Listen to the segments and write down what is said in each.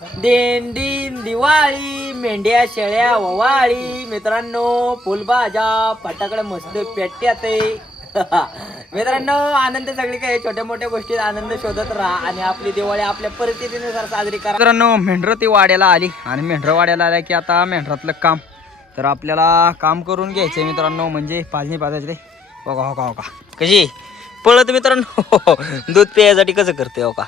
दिंडीन दिवाळी मेंढ्या शेळ्या ववाळी मित्रांनो फुलभाज्या फटाकडे मस्त पेट्यात मित्रांनो आनंद सगळी काही छोट्या मोठ्या गोष्टीत आनंद शोधत राहा आणि आपली दिवाळी आपल्या परिस्थितीनुसार साजरी करा. मित्रांनो मेंढर ती वाड्याला आली आणि मेंढर वाड्याला आल्या की आता मेंढरातलं काम. तर आपल्याला काम करून घ्यायचंय मित्रांनो म्हणजे पाजणी पाजायचे हो का हो का हो का. कशी? पळत मित्रांनो दूध प्यायसाठी कसं करते हो का?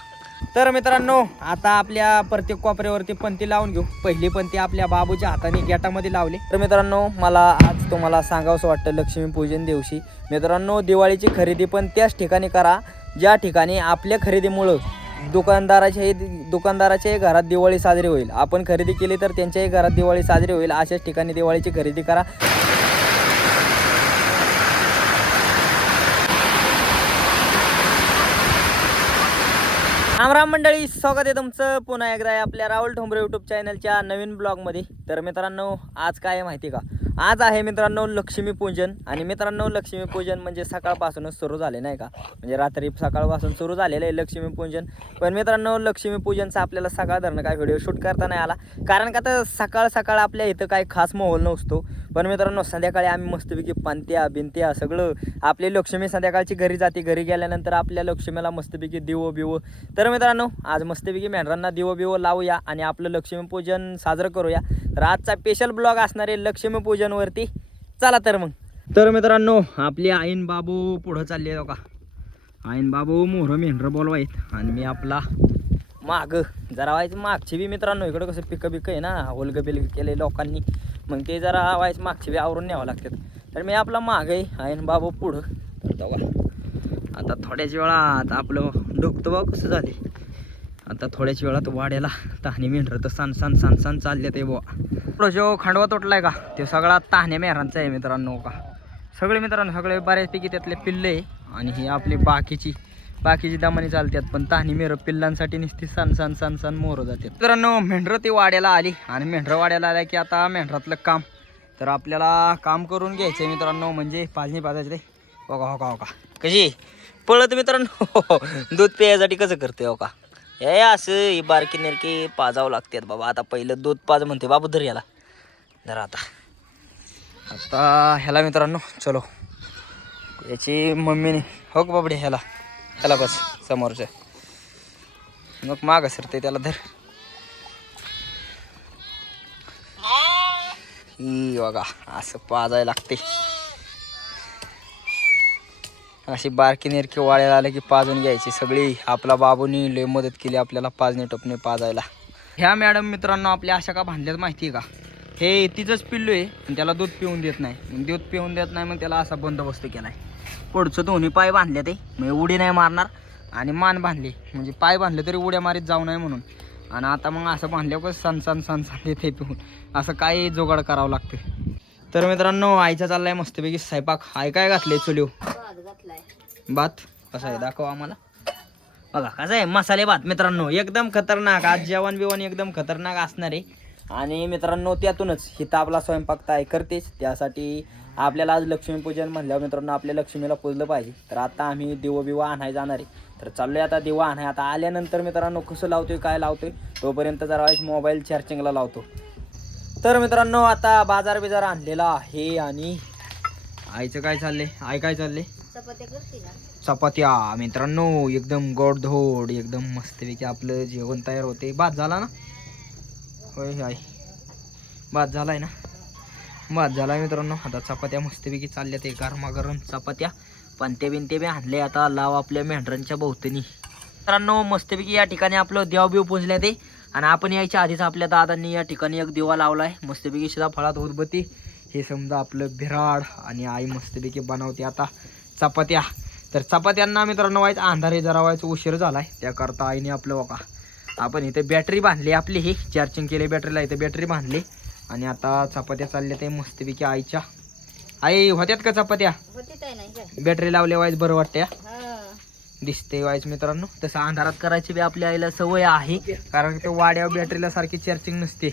तर मित्रांनो आता आपल्या प्रत्येक कोपऱ्यावरती पंती लावून घेऊ. पहिली पंथी आपल्या बाबूच्या हाताने गेटामध्ये लावली. तर मित्रांनो मला आज तुम्हाला सांगावंसं वाटतं लक्ष्मीपूजन दिवशी. मित्रांनो दिवाळीची खरेदी पण त्याच ठिकाणी करा. ज्या ठिकाणी आपल्या खरेदीमुळं दुकानदाराच्याही दुकानदाराच्याही घरात दिवाळी साजरी होईल. आपण खरेदी केली तर त्यांच्याही घरात दिवाळी साजरी होईल. अशाच ठिकाणी दिवाळीची खरेदी करा. राम राम मंडळी स्वागत आहे तुमचं पुन्हा एकदा आपल्या राहुल ठोंबरे युट्यूब चॅनलच्या नवीन ब्लॉगमध्ये तर मित्रांनो आज काय आहे माहिती का? आज आहे मित्रांनो लक्ष्मीपूजन. आणि मित्रांनो लक्ष्मीपूजन म्हणजे सकाळपासूनच सुरू झाले नाही का? म्हणजे रात्री सकाळपासून सुरू झालेलं आहे लक्ष्मीपूजन. पण मित्रांनो लक्ष्मीपूजनचा आपल्याला सकाळ धरणं काय व्हिडिओ शूट करता नाही आला. कारण का तर सकाळ सकाळ आपल्या इथं काही खास माहोल नसतो. पण मित्रांनो संध्याकाळी आम्ही मस्तपैकी पांत्या बिंत्या सगळं आपली लक्ष्मी संध्याकाळची घरी जाते. घरी गेल्यानंतर आपल्या लक्ष्मीला मस्तपैकी दिवो बिवो. तर मित्रांनो आज मस्तपैकी मेंढरांना दिवो बिवो लावूया आणि आपलं लक्ष्मीपूजन साजरं करूया. तर आजचा स्पेशल ब्लॉग असणारे लक्ष्मीपूजन वरती चला तर मग. तर मित्रांनो आपली आईन बाबू पुढं चालले का आईन बाबू मोहरं मेंढर बोलवायत. आणि मी आपला माग. जरा व्हायचं मागची बी मित्रांनो इकडं कसं पिकं बिकं आहे ना होलग बिलग केले लोकांनी. मग ते जरा व्हायचं मागची बी आवरून न्यावं लागतात. तर मी आपला माग आहे आईन बाबू पुढं. तर बघा. आता थोड्याच वेळात आपलं डोकतं बघ कसं झाले आता थोड्याच वेळात वाड्याला तहानी मेंढर तर सान सान सान सान चालले ते बुवा. आपला जो खांडवा तुटलाय का? ते सगळा ताहण्या मेहरांचा आहे मित्रांनो का? सगळे मित्रांनो सगळे बऱ्याचपैकी त्यातले पिल्ले आहे आणि ही आपली बाकीची बाकीची दमानी चालतात पण ताहणी मेहर पिल्लांसाठी नुसती सन सन सन सन मोरं जातात मित्रांनो मेंढरं ती वाड्याला आली आणि मेंढरं वाड्याला आल्या की आता मेंढरातलं काम. तर आपल्याला काम करून घ्यायचं आहे मित्रांनो म्हणजे पाजणी पाजायचं रे. हो का हो का हो का. कशी? पळत मित्रांनो. दूध प्यायसाठी कसं करते हो का? हे असं ही बारकी नेरकी पाजावं लागतात बाबा. आता पहिलं दूध पाज म्हणते बाबू धर याला. जरा आता. आता ह्याला मित्रांनो चलो. याची मम्मीने हो का बाबडे ह्याला? ह्याला बस समोरच्या. मग माग सरते त्याला धर. ही बघा असं पाजायला लागते अशी बारकी नेरकी वाळ्याला आले की पाजून घ्यायची सगळी. आपला बाबूनी लय मदत केली आपल्याला पाजणे टपणे पाजायला. ह्या मॅडम मित्रांनो आपल्या अशा का भांडल्यात माहिती आहे का? हे तिचंच पिल्लू आहे आणि त्याला दूध पिऊन देत नाही. मग दूध पिऊन देत नाही मग त्याला असा बंदोबस्त केला आहे पुढचं दोन्ही पाय बांधले ते म्हणजे उडी नाही मारणार आणि मान बांधली. म्हणजे पाय बांधले तरी उड्या मारीत जाऊ नये म्हणून. आणि आता मग असं बांधल्यावर सण सण सण सण येते पिऊन असं काही जोगाड करावं लागतं. तर मित्रांनो आईचा चाललाय मस्तपैकी स्वयंपाक. आय काय घातले चुलीव भात. कसा आहे? दाखव आम्हाला. बघा कसं आहे? मसाले भात मित्रांनो. एकदम खतरनाक. आज जेवण बिवण एकदम खतरनाक असणार आहे. आणि मित्रांनो त्यातूनच हिता आपला स्वयंपाक ताई करतेच. त्यासाठी आपल्याला आज लक्ष्मीपूजन म्हणल्यावर मित्रांनो आपल्या लक्ष्मीला पूजलं पाहिजे. तर आता आम्ही दिवं बिवं आणायला जाणार आहे. तर चाललोय आता दिवा आणाय आता आल्यानंतर मित्रांनो कसं लावतोय काय लावतोय तोपर्यंत जरा मोबाईल चार्जिंगला लावतो. तर मित्रांनो आता बाजार बिजार आणलेला आहे आणि आईचं काय चाललंय? आई काय चाललंय? चपात्या. मित्रांनो एकदम गोडधोड एकदम मस्तपैकी आपलं जेवण तयार होते. भात झाला ना? होय हाय. भात झाला आहे ना? भात आहे मित्रांनो. आता चपात्या मस्तपैकी चालल्या ते गरमागरम चपात्या. पंते बिनते बी आणले. आता लाव आपल्या मेंढरांच्या भोवतणी मित्रांनो मस्तपैकी या ठिकाणी आपलं देवबिव पुजल्या ते. आणि आपण यायच्या आधीच आपल्या दादांनी या ठिकाणी एक दिवा लावला आहे मस्तपैकी शिदा फळात उदबत्ती. हे समजा आपलं बिराड आणि आई मस्तपैकी बनवते आता चपात्या. तर चपात्यांना मित्रांनो व्हायचं अंधारे जरा व्हायचं उशीर झाला आहे त्याकरता आईने आपलं बघा. आपण इथे बॅटरी बांधली आपली ही. चार्जिंग केली बॅटरीला इथे बॅटरी बांधली. आणि आता चपात्या चालल्या ते मस्तपैकी आईच्या. आई होत्यात का चपात्या? बॅटरी लावल्या वाईज बरं वाटत्या. दिसते वाईज मित्रांनो. तसं अंधारात करायची बी आपल्या आईला सवय आहे. कारण ते वाड्यावर बॅटरीला सारखी चार्जिंग नसते.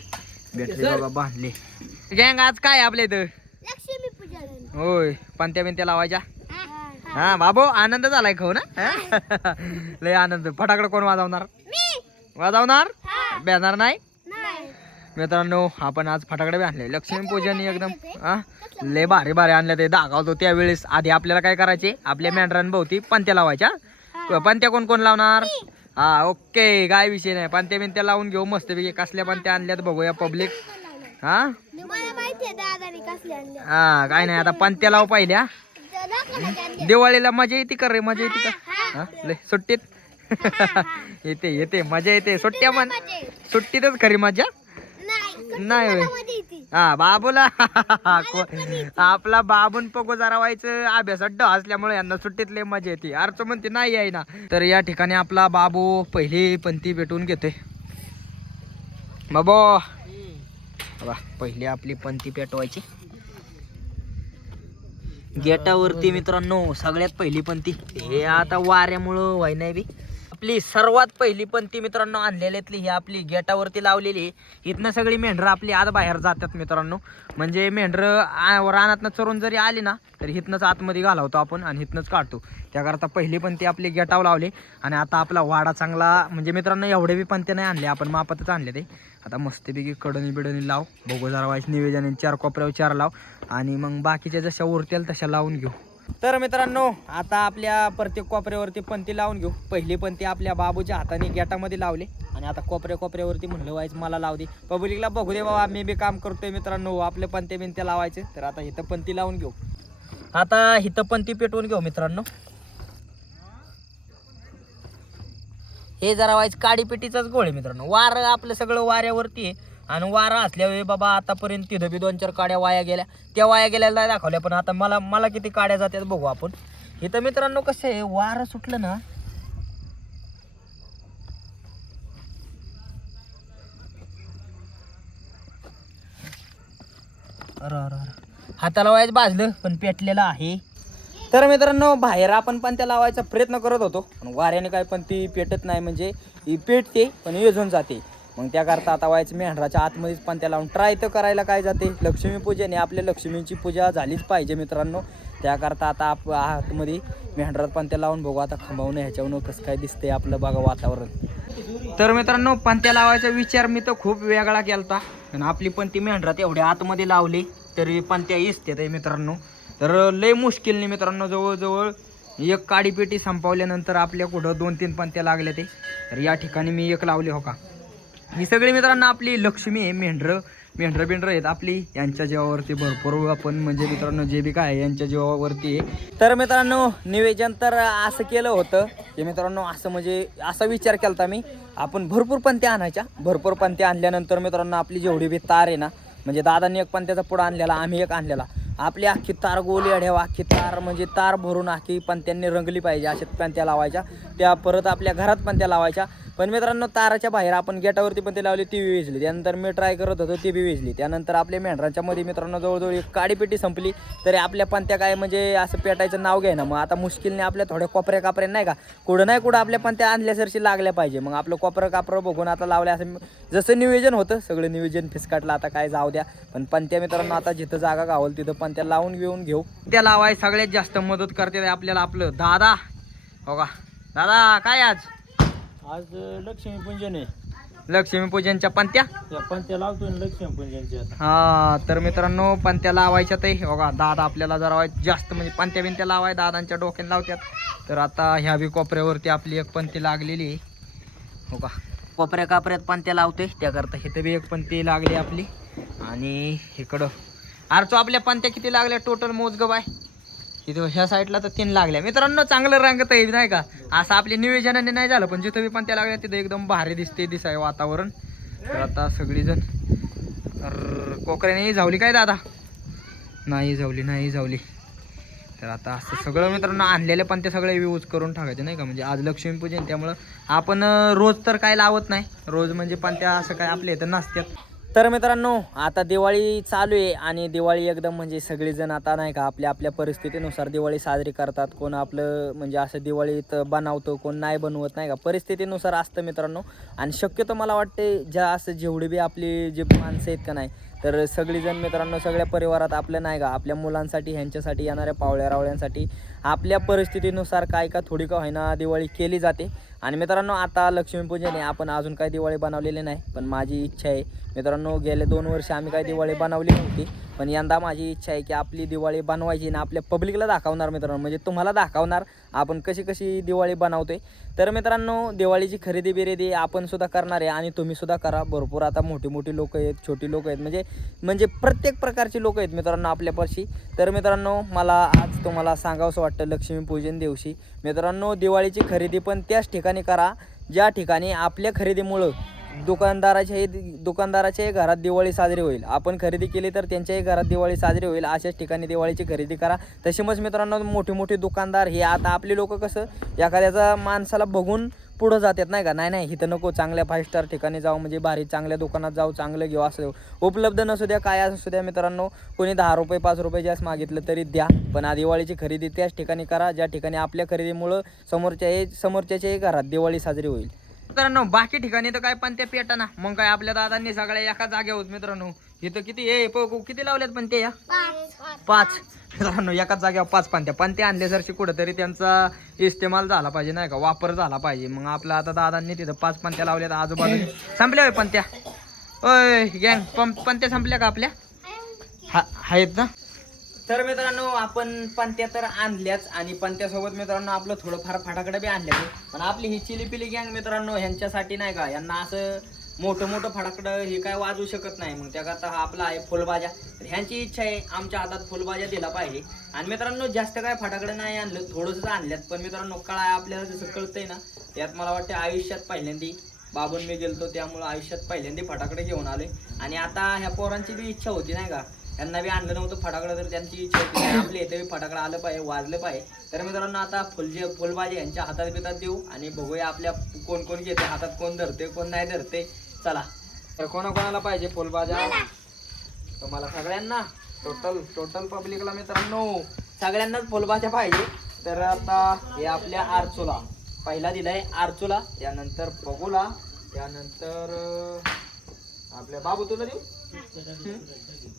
बॅटरी बाबा बांधली. गँग आज काय आपल्या इथं? होय. पंत्या बिंत्या लावायच्या? हा बाबू आनंद झालाय खाऊ ना? लय आनंद. फटाकडे कोण वाजवणार? वाजवणार? बेणार नाही? नाही. मित्रांनो आपण आज फटाकडे आणले. लक्ष्मीपूजन एकदम. हा? लय भारी भारी आणले ते. दाखवतो त्यावेळेस. आधी आपल्याला काय करायचे? आपल्या मेंढरांभोवती पंत्या लावायच्या. पंत्या कोण कोण लावणार? हा ओके. काय विषय नाही. पंत्या बिंत्या लावून घेऊ. मस्त पैकी कसल्या पंत्या आणल्यात बघूया पब्लिक हा? हा काय नाही. आता पंत्या लाव पाहिल्या. दिवाळीला मजा येते का रे? मजा येते का? हा? लय सुट्टीत. येते येते. मजा येते. सुट्ट्या म्हण सुट्टीतच खरी मजा? नाही होय. हा बाबूला. आपला बाबून पगो जरा व्हायचं. अभ्यासात असल्यामुळे यांना सुट्टीत लय मजा येते. अर्थ म्हणते नाही आहे ना. तर या ठिकाणी आपला बाबू पहिली पंथी भेटून घेतोय. बाबो. बघा पहिली आपली पंथी पेटवायची. गेटावरती मित्रांनो सगळ्यात पहिली पंथी हे आता वाऱ्यामुळं व्हाय नाही बी. आपली सर्वात पहिली पंती मित्रांनो आणलेल्यातली ही आपली गेटावरती लावलेली. इथनं सगळी मेंढरं आपली आत बाहेर जातात मित्रांनो. म्हणजे मेंढरं रानातनं चरून जरी आली ना तर इथनंच आतमध्ये घालवतो आपण आणि इथनंच काढतो. त्याकरता पहिली पंती आपली गेटावर लावली आणि आता आपला वाडा चांगला म्हणजे मित्रांनो एवढे बी पंते नाही आणले आपण मापातच आणले ते. आता मस्तपैकी कडणी बिडणी लाव बघू जरा वाईस निवेदन चार कोपऱ्यावर चार लाव आणि मग बाकीच्या जशा उरतील तशा लावून घेऊ. तर मित्रांनो आता आपल्या प्रत्येक कोपऱ्यावरती पंथी लावून घेऊ. पहिली पंती आपल्या बाबूच्या हाताने गेटामध्ये लावले. आणि आता कोपऱ्या कोपऱ्यावरती म्हणलं व्हायचं मला लाव दे. पब्लिकला बघू दे बाबा मी बी काम करतोय मित्रांनो. आपले पंते बिंते लावायचे. तर आता हिथं पंती लावून घेऊ. आता हिथं पंती पेटवून घेऊ मित्रांनो. हे जरा व्हायचं काडी पेटीचाच गोळ आहे मित्रांनो. वारं आपलं सगळं वाऱ्यावरती आहे. आणि वारा असल्यावेळी बाबा आतापर्यंत तिथं बी दोन चार काड्या वाया गेल्या. त्या वाया गेल्याला दाखवल्या पण आता मला मला किती काड्या जातात बघू आपण. इथं मित्रांनो कसं आहे वारं सुटलं ना हाताला वायच भाजलं पण पेटलेलं आहे. तर मित्रांनो बाहेर आपण पण त्या लावायचा प्रयत्न करत होतो पण वाऱ्याने काय पण ती पेटत नाही म्हणजे ही पेटते पण योजून जाते. मग त्याकरता आता व्हायचं मेंढराच्या आतमध्येच पण त्या लावून ट्राय तर करायला काय जाते? लक्ष्मीपूजेने आपल्या लक्ष्मीची पूजा झालीच पाहिजे मित्रांनो. त्याकरता आता आप आतमध्ये मेंढरात पंत्या लावून बघू आता खंबावणं ह्याच्यावरून कसं काय दिसतंय आपलं बघा वातावरण. तर मित्रांनो पंत्या लावायचा विचार मी तर खूप वेगळा केला आणि आपली पण ती मेंढरात एवढ्या आतमध्ये लावली तरी पंत्या इसते मित्रांनो. तर लय मुश्किलने मित्रांनो जवळजवळ एक काडीपेटी संपवल्यानंतर आपल्या कुठं दोन तीन पंत्या लागल्या ते. तर या ठिकाणी मी एक लावले हो का? ही सगळी मित्रांनो आपली लक्ष्मी आहे मेंढरं. मेंढरं बिंढरं आहेत आपली. यांच्या जीवावरती भरपूर आपण म्हणजे मित्रांनो जे बी काय यांच्या जीवावरती आहे. तर मित्रांनो निवेदन तर असं केलं होतं की मित्रांनो असं म्हणजे असा विचार केला मी. आपण भरपूर पंत्या आणायच्या. भरपूर पंत्या आणल्यानंतर मित्रांनो आपली जेवढी बी तार आहे ना म्हणजे दादांनी एक पंत्याचा पुढं आणलेला आम्ही एक आणलेला. आपली अख्खी तार गोली अढ्यावा अख्खी तार म्हणजे तार भरून अख्खी पंत्यांनी रंगली पाहिजे अशात पंत्या लावायच्या. त्या परत आपल्या घरात पंत्या लावायच्या. पण मित्रांनो ताराच्या बाहेर आपण गेटावरती पण ते लावली ती बी विजली त्यानंतर मी ट्राय करत होतो ती बी विजली त्यानंतर आपल्या मेंढरांच्या मध्ये मित्रांनो जवळजवळ एक काडीपेटी संपली. तरी आपल्या पंत्या काय म्हणजे असं पेटायचं नाव घ्याय ना मग आता मुश्किलने आपल्या थोड्या कोपऱ्या कापऱ्या नाही का? कुठं नाही कुठं आपल्या पंत्या आणल्यासारखी लागल्या पाहिजे. मग आपलं कोपरं कापरं बघून आता लावल्या असं जसं नियोजन होतं सगळं नियोजन फिसकाटलं. आता काय जाऊ द्या. पण पंत्या मित्रांनो आता जिथं जागा गावल तिथं पंत्या लावून घेऊन घेऊ. त्या लावाय सगळ्यात जास्त मदत करते आपल्याला आपलं दादा. हो का? दादा काय आज? आज लक्ष्मीपूजन आहे. लक्ष्मीपूजनच्या पंत्या? त्या पंत्या लावतो ना लक्ष्मीपूजनच्या. हा तर मित्रांनो पंत्या लावायच्या ते. बघा दादा आपल्याला जरा जास्त म्हणजे पंत्या बिंत्या लावाय दादांच्या डोक्याने लावत्यात. तर आता ह्या बी कोपऱ्यावरती आपली एक पंती लागलेली आहे. हो का कोपऱ्या कापऱ्यात पंत्या लावते. त्याकरता इथं बी एक पंती लागली आपली. आणि इकडं अरे तो आपल्या पंत्या किती लागल्या? टोटल मोजग बाय. तिथं ह्या साईडला तर तीन लागल्या. मित्रांनो चांगलं रंगत आहे नाही का? असं आपल्या नियोजनाने नाही झालं पण जिथं बी पंत्या लागल्या तिथं एकदम भारी दिसते दिसाय वातावरण. तर आता सगळीजण कोकऱ्याने झावली काय दादा? नाही झावली नाही जावली. तर आता असं सगळं मित्रांनो आणलेले पण ते सगळे यूज करून टाकायचे नाही का? म्हणजे आज लक्ष्मीपूजन त्यामुळं आपण रोज तर काय लावत नाही. रोज म्हणजे पण त्या असं काय आपल्या इथं नसतात तर मित्रांनो आता दिवाळी चालू आहे आणि दिवाळी एकदम म्हणजे सगळेजण आता नाही का आपल्या आपल्या परिस्थितीनुसार दिवाळी साजरी करतात. कोण आपलं म्हणजे असं दिवाळीत बनवतं कोण नाही बनवत नाही का? परिस्थितीनुसार असतं मित्रांनो. आणि शक्यतो मला वाटते ज्या असं जेवढे बी आपली जे माणसं आहेत का नाही तर सगळीजण मित्रांनो सगळ्या परिवारात आपल्या नाही का आपल्या मुलांसाठी ह्यांच्यासाठी येणाऱ्या पावळ्या रावळ्यांसाठी आपल्या परिस्थितीनुसार काय का थोडी का होईना दिवाळी केली जाते. आणि मित्रांनो आता लक्ष्मीपूजन आहे. आपण अजून काही दिवाळी बनवलेली नाही पण माझी इच्छा आहे. मित्रांनो गेले दोन वर्ष आम्ही काही दिवाळी बनवली नव्हती पण यंदा माझी इच्छा आहे की आपली दिवाळी बनवायची ना आपल्या पब्लिकला दाखवणार मित्रांनो. म्हणजे तुम्हाला दाखवणार आपण कशी कशी दिवाळी बनवतोय. तर मित्रांनो दिवाळीची खरेदी बिरेदी आपण सुद्धा करणार आहे आणि तुम्ही सुद्धा करा. भरपूर आता मोठी मोठी लोक आहेत छोटी लोक आहेत. म्हणजे म्हणजे प्रत्येक प्रकारची लोक आहेत मित्रांनो आपल्यापाशी. तर मित्रांनो मला आज तुम्हाला सांगावंसं वाटतं लक्ष्मीपूजन दिवशी. मित्रांनो दिवाळीची खरेदी पण त्याच ठिकाणी करा ज्या ठिकाणी आपल्या खरेदीमुळं दुकानदाराच्याही दुकानदाराच्याही घरात दिवाळी साजरी होईल. आपण खरेदी केली तर त्यांच्याही घरात दिवाळी साजरी होईल. अशाच ठिकाणी दिवाळीची खरेदी करा. तसेच मग मित्रांनो मोठे मोठे दुकानदार हे आता आपले लोक कसं एखाद्याचा माणसाला बघून पुढं जातात नाही का? नाही नाही इथं नको चांगल्या फाईव्ह स्टार ठिकाणी जाऊ म्हणजे भारी चांगल्या दुकानात जाऊ चांगलं घेऊ असं उपलब्ध नसू द्या काय असू द्या मित्रांनो कोणी दहा रुपये पाच रुपये जास्त मागितलं तरी द्या. पण आ दिवाळीची खरेदी त्याच ठिकाणी करा ज्या ठिकाणी आपल्या खरेदीमुळं समोरच्या समोरच्याच्याही घरात दिवाळी साजरी होईल. मित्रांनो बाकी ठिकाणी तर काय पण ते पेटा ना मग काय आपल्या दादांनी सगळ्या एका जागेवर मित्रांनो. इथं किती हे पो किती लावल्यात पण ते या? पाच. मित्रांनो एकाच जागेवर पाच पांत्या आणले सरशी कुठंतरी त्यांचा इस्तेमाल झाला पाहिजे नाही का? वापर झाला पाहिजे. मग आपल्या आता दादांनी तिथं पाच पांत्या लावल्यात आजूबाजूला संपल्या होय पंत्या ओय गँग पण पंत्या संपल्या का आपल्या? हा आहेत ना? तर मित्रांनो आपण पंत्या तर आणल्याच आणि पंत्यासोबत मित्रांनो आपलं थोडंफार फटाकडं बी आणलं पण आपली ही चिली पिली गँग मित्रांनो ह्यांच्यासाठी नाही का यांना असं मोठं मोठं फटाकडं हे काय वाजू शकत नाही. मग त्याकरता हा आपला आहे फुलभाज्या. तर ह्यांची इच्छा आहे आमच्या हातात फुलभाज्या दिला पाहिजे. आणि मित्रांनो जास्त काय फटाकडं नाही आणलं थोडंसं आणल्यात. पण मित्रांनो कळा आपल्याला जसं कळतंय ना त्यात मला वाटतं आयुष्यात पहिल्यांदी बाबून मी गेलतो त्यामुळं आयुष्यात पहिल्यांदा फटाकडे घेऊन आले आणि आता ह्या पोरांची बी इच्छा होती नाही का त्यांना बी आणलं नव्हतं फटाकडं तर त्यांची आपल्या इथे फटाकडं आलं पाहिजे वाजलं पाहिजे. तर मित्रांनो आता फुलजे फुलबाजी यांच्या हातात बितात देऊ आणि बघूया आपल्या कोण कोण घेते हातात कोण धरते कोण नाही धरते. चला. तर कोणाकोणाला पाहिजे फुलबाजा? तुम्हाला सगळ्यांना. टोटल टोटल पब्लिकला मित्रांनो सगळ्यांनाच फुलबाजा पाहिजे. तर आता हे आपल्या आरचूला. पहिला दिलाय आरचूला. त्यानंतर बघूला त्यानंतर आपल्या बाबू तुला देऊ?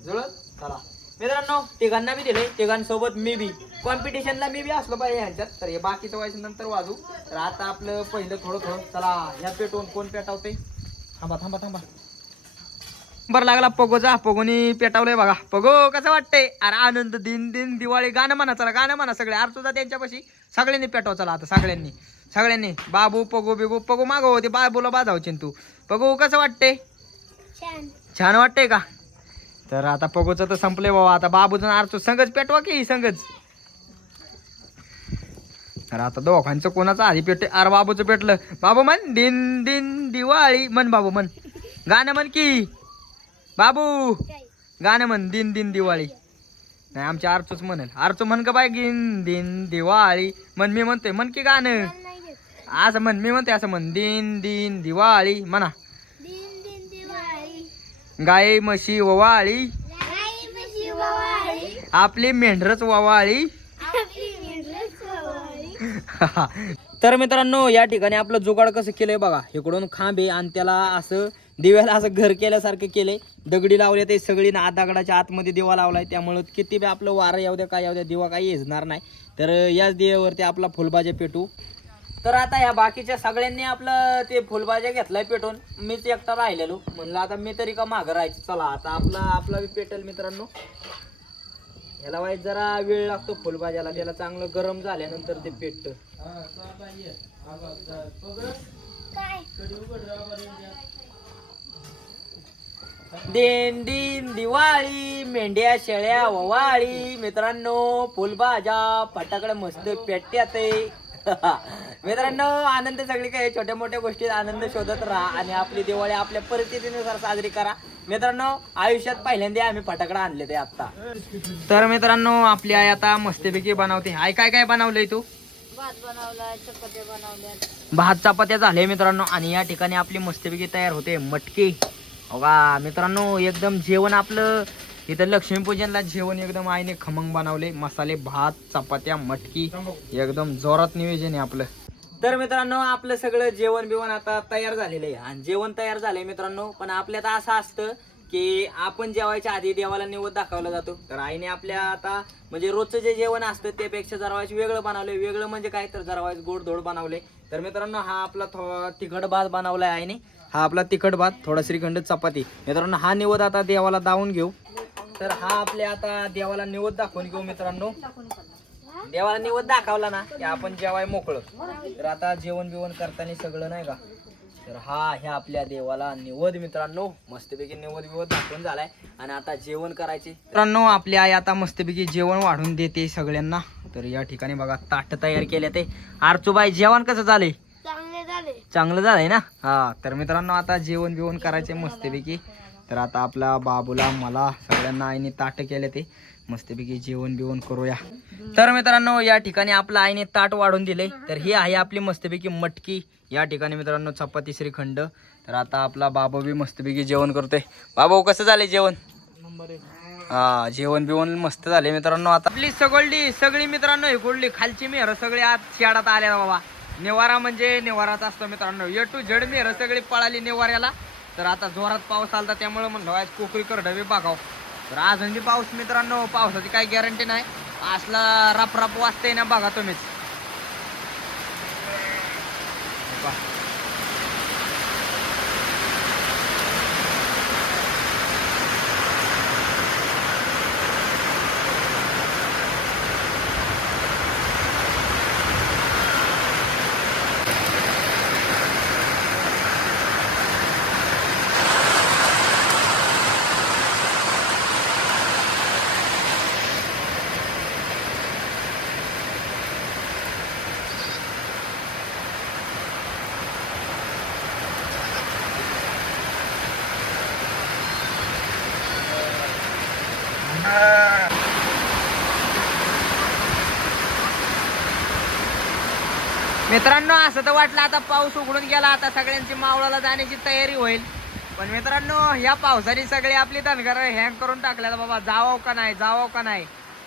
जुळत? चला. मित्रांनो तिघांना बी दिले तिघांसोबत मी बी. कॉम्पिटिशनला मी बी असलो पाहिजे ह्यांच्यात. तर हे बाकीचं व्हायचं नंतर वाजू. तर आता आपलं पहिलं थोडं थोडं चला ह्या पेटवून कोण पेटावते थांबा थांबा थांबा. बरं लागला पगोचा पगोनी पेटावलंय बघा. पगो कसं वाटतंय? अरे आनंद दिन दिन दिवाळी गाणं म्हणा. चला गाणं म्हणा सगळे. अरे तुझा त्यांच्यापाशी सगळ्यांनी पेटव. चला आता सगळ्यांनी. सगळ्यांनी. बाबू पगो बिगो पगो मागव ते बाबूला बाजावचे तू. पगो कसं वाटतंय? छान वाटतंय का? तर आता पगोचं तर संपलंय बाबा आता बाबूचं आरचो संगच पेटवा की संगच? तर आता दोघांचं कोणाचं आधी पेट अरे बाबूचं पेटलं. बाबू म्हण दिन दिन दिवाळी. म्हण बाबू म्हण. गाणं म्हण की. बाबू गाणं म्हण दिन दिन दिवाळी. नाही आमच्या आरचूच म्हणेल. आरचू म्हण का बाय दिन दिन दिवाळी. म्हण मी म्हणतोय. म्हण की गाणं. असं म्हण मी म्हणतोय. असं म्हण दिन दिन दिवाळी. म्हणा. गाय म्हशी ववाळी. गाई म्हशी ववाळी. आपली मेंढरच ववाळी. तर मित्रांनो या ठिकाणी आपलं जुगाड कसं केलंय बघा. इकडून खांब आणि त्याला असं दिव्याला असं घर केल्यासारखं केलंय. दगडी लावले ते सगळी ना दगडाच्या आतमध्ये दिवा लावलाय. त्यामुळं किती बी आपलं वारं येऊ द्या काय येऊ द्या दिवा काही येजणार नाही. तर याच दिव्यावरती आपला फुलबाजा पेटू. तर आता ह्या बाकीच्या सगळ्यांनी आपलं ते फुलबाजा घेतलाय पेटून. मीच एकटा राहिलेलो. म्हणलं आता मी तरी का मागं राहायचं? चला आता आपला आपला पेटेल मित्रांनो. ह्याला वाईट जरा वेळ लागतो फुलभाज्याला त्याला चांगलं गरम झाल्यानंतर ते पेटतं. काय दिन दिन दिवाळी मेंढ्या शेळ्या ववाळी मित्रांनो फुलभाज्या फटाकडे मस्त पेटत्यात. मित्रांनो आनंद सगळी काही छोट्या मोठ्या गोष्टीत आनंद शोधत राहा आणि आपली दिवाळी आपल्या परिस्थितीनुसार साजरी करा. मित्रांनो आयुष्यात पहिल्यांदा आम्ही फटाकडा आणले ते आता तर मित्रांनो आपली आई आता मस्तपैकी बनवते. आई काय काय बनवलंय तू? भात बनवला चपात्या बनवल्या भात चपात्या झाले मित्रांनो आणि या ठिकाणी आपली मस्तपैकी तयार होते मटकी. बघा मित्रांनो एकदम जेवण आपलं इथं लक्ष्मीपूजनला जेवण एकदम आईने खमंग बनवले. मसाले भात चपात्या मटकी. एकदम जोरात नियोजन आहे आपलं. तर मित्रांनो आपलं सगळं जेवण बिवण आता तयार झालेलं आहे. आणि जेवण तयार झालंय मित्रांनो पण आपल्यात असं असतं की आपण जेवायच्या आधी देवाला निवद दाखवला जातो. तर आईने आपल्या आता म्हणजे रोजचं जे जेवण असतं त्यापेक्षा जरा वेगळं बनवलंय. वेगळं म्हणजे काय? तर जरा गोडधोड बनवले तर मित्रांनो हा आपला थो तिखट भात बनवलाय आईने. हा आपला तिखट भात थोडा श्रीखंड चपाती. मित्रांनो हा निवद आता देवाला दावून घेऊ. तर हा आपल्या आता देवाला निवद दाखवून घेऊ मित्रांनो. देवाला निवद दाखवला ना की आपण जेवाय मोकळं. तर आता जेवण बिवण करताना सगळं नाही का? तर हा ह्या आपल्या देवाला निवद मित्रांनो. मस्तपैकी निवद बिवद दाखवून झालाय. आणि आता जेवण करायचे. मित्रांनो आपली आई आता मस्तपैकी जेवण वाढून देते सगळ्यांना. तर या ठिकाणी बघा ताट तयार केले ते. आरचूबाई जेवण कसं झालंय? चांगले झाले चांगलं झालंय ना? हा तर मित्रांनो आता जेवण बिवण करायचे मस्तपैकी. तर आता आपल्या बाबूला मला सगळ्यांना आईने ताट केले ते. मस्तपैकी जेवण बिवण करूया. तर मित्रांनो या ठिकाणी आपलं आईने ताट वाढून दिले. तर ही आहे आपली मस्तपैकी मटकी. या ठिकाणी मित्रांनो चपाती श्रीखंड. तर आता आपला बाबू बी मस्तपैकी जेवण करतोय. बाबू कसं झाले जेवण? हा जेवण बिवण मस्त झाले मित्रांनो आता. आपली सगळी सगळी मित्रांनो इकडली खालची मेहर सगळी आज शेडात आल्या बाबा. निवारा म्हणजे निवाराच असतो मित्रांनो. ए टू झेड मेहर सगळी पळाली निवाऱ्याला. तर आता जोरात पाऊस आला त्यामुळे म्हणलं आज कोकरी करडवी बघाव तर अजूनही पाऊस मित्रांनो पावसाची काही गॅरंटी नाही. असला राप राप वाजते ना बघा तुम्हीच. मित्रांनो असं तर वाटलं आता पाऊस उघडून गेला आता सगळ्यांची मावळाला जाण्याची तयारी होईल. पण मित्रांनो या पावसाने सगळे आपली धनगर हँग करून टाकल्या बाबा जावं का नाही जावं का नाही.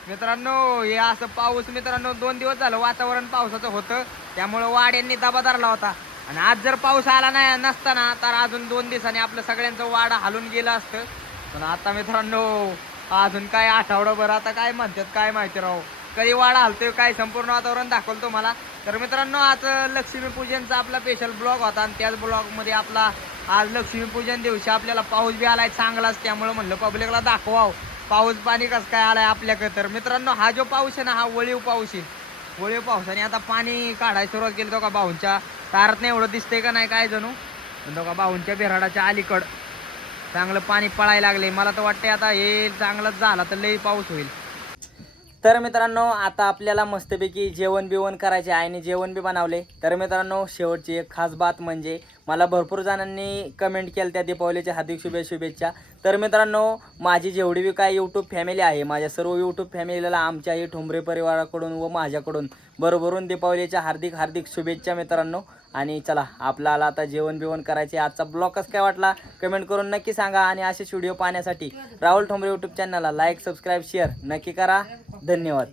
मित्रांनो हे असं पाऊस मित्रांनो दोन दिवस झालं वातावरण पावसाचं होतं. त्यामुळं वाड्यांनी दबा धरला होता. आणि आज जर पाऊस आला नाही नसताना तर अजून दोन दिवसांनी आपलं सगळ्यांचं वाडा हालून गेलं असतं. पण आता मित्रांनो अजून काय आठवडाभर आता काय म्हणतात काय माहिती राहू कधी वाडा हलतोय काय संपूर्ण वातावरण दाखवलं तुम्हाला. तर मित्रांनो आज लक्ष्मीपूजनचा आपला स्पेशल ब्लॉग होता आणि त्याच ब्लॉगमध्ये आपला आज लक्ष्मीपूजन दिवशी आपल्याला पाऊस बी आलाय चांगलाच त्यामुळे म्हणलं पब्लिकला दाखवाव. पाऊस पाणी कसं काय आलाय आपल्याकडे? तर मित्रांनो हा जो पाऊस आहे ना हा वळीव पाऊस आहे. वळीव पावसाने आता पाणी काढायला सुरुवात केली तो का भाऊंच्या. तारात नाही एवढं दिसतंय का नाही काय जणू? पण तो का भाऊंच्या बिराडाच्या अलीकड. चांगलं पाणी पळायला लागले मला तर वाटतंय आता हे चांगलंच झाला तर लई पाऊस होईल. तर मित्रांनो आता आपल्याला मस्तपैकी जेवण बिवण करायचे आईने जेवण बी बनवले. तर मित्रांनो शेवटची एक खास बात म्हणजे मला भरपूर जणांनी कमेंट केलं त्या दीपावलीच्या हार्दिक शुभे शुभेच्छा. तर मित्रांनो माझी जेवढी बी काय यूट्यूब फॅमिली आहे माझ्या सर्व यूट्यूब फॅमिलीला आमच्याही ठुंबरे परिवाराकडून व माझ्याकडून बरोबरून दीपावलीच्या हार्दिक हार्दिक शुभेच्छा मित्रांनो. आणि चला आपल्याला आता जेवण बिवण करायचे. आजचा ब्लॉग कसं काय वाटला? कमेंट करून नक्की सांगा. आणि असेच व्हिडिओ पाहण्यासाठी राहुल ठोंबरे यूट्यूब चॅनलला लाईक सबस्क्राईब शेअर नक्की करा. धन्यवाद.